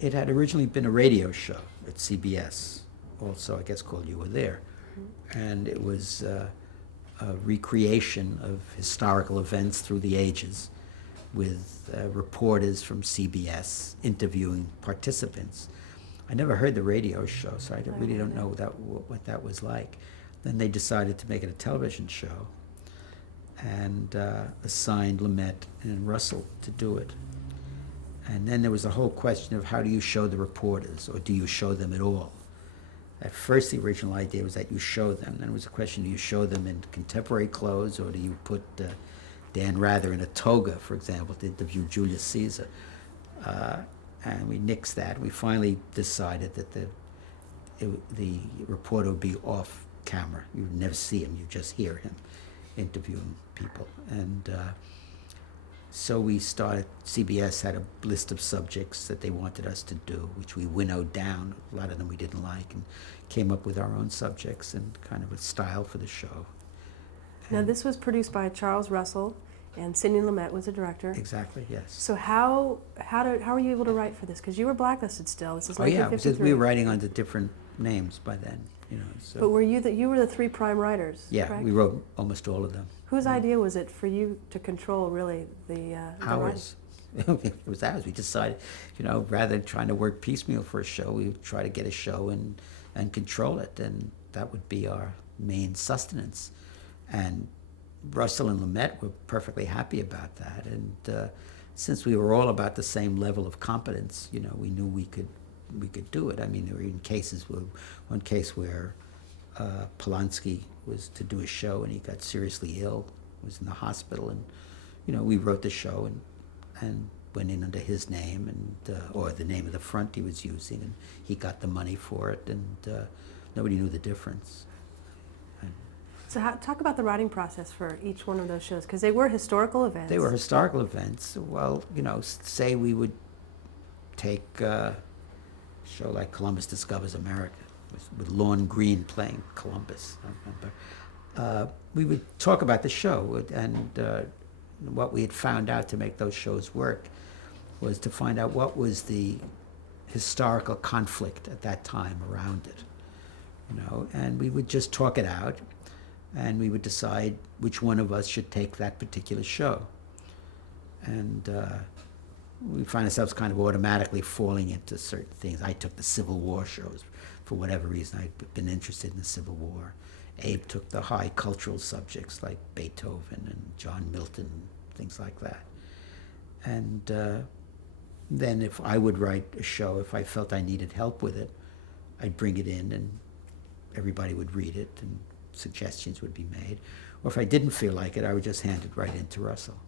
It had originally been a radio show at CBS, also I guess called You Were There. And it was a recreation of historical events through the ages with reporters from CBS interviewing participants. I never heard the radio show, so I really don't know what that was like. Then they decided to make it a television show and assigned Lumet and Russell to do it. And then there was a whole question of how do you show the reporters, or do you show them at all? At first, the original idea was that you show them. Then it was a question, do you show them in contemporary clothes, or do you put Dan Rather in a toga, for example, to interview Julius Caesar? And we nixed that. We finally decided that the reporter would be off camera. You would never see him, you just hear him interviewing people. And so we started, CBS had a list of subjects that they wanted us to do, which we winnowed down. A lot of them we didn't like, and came up with our own subjects and kind of a style for the show. Now this was produced by Charles Russell, and Sidney Lumet was the director. Exactly, yes. So how were you able to write for this? Because you were blacklisted still. This is 1953. Because we were writing under different names by then, you know. So. But you were the three prime writers? Yeah, correct? we wrote almost all of them. Whose idea was it for you to control really the ours? It was ours. We decided, you know, rather than trying to work piecemeal for a show, we would try to get a show and control it, and that would be our main sustenance. And Russell and Lumet were perfectly happy about that, and since we were all about the same level of competence, you know, we knew we could do it. I mean, there were even one case where Polanski was to do a show and he got seriously ill, was in the hospital, and you know, we wrote the show and went in under his name and or the name of the front he was using, and he got the money for it, and nobody knew the difference. So talk about the writing process for each one of those shows, because they were historical events. They were historical events. Well, you know, say we would take a show like Columbus Discovers America, with Lorne Greene playing Columbus, I remember. We would talk about the show, and what we had found out to make those shows work was to find out what was the historical conflict at that time around it, you know, and we would just talk it out, and we would decide which one of us should take that particular show. And we find ourselves kind of automatically falling into certain things. I took the Civil War shows for whatever reason. I'd been interested in the Civil War. Abe took the high cultural subjects like Beethoven and John Milton, things like that. And then if I would write a show, if I felt I needed help with it, I'd bring it in and everybody would read it and suggestions would be made. Or if I didn't feel like it, I would just hand it right in to Russell.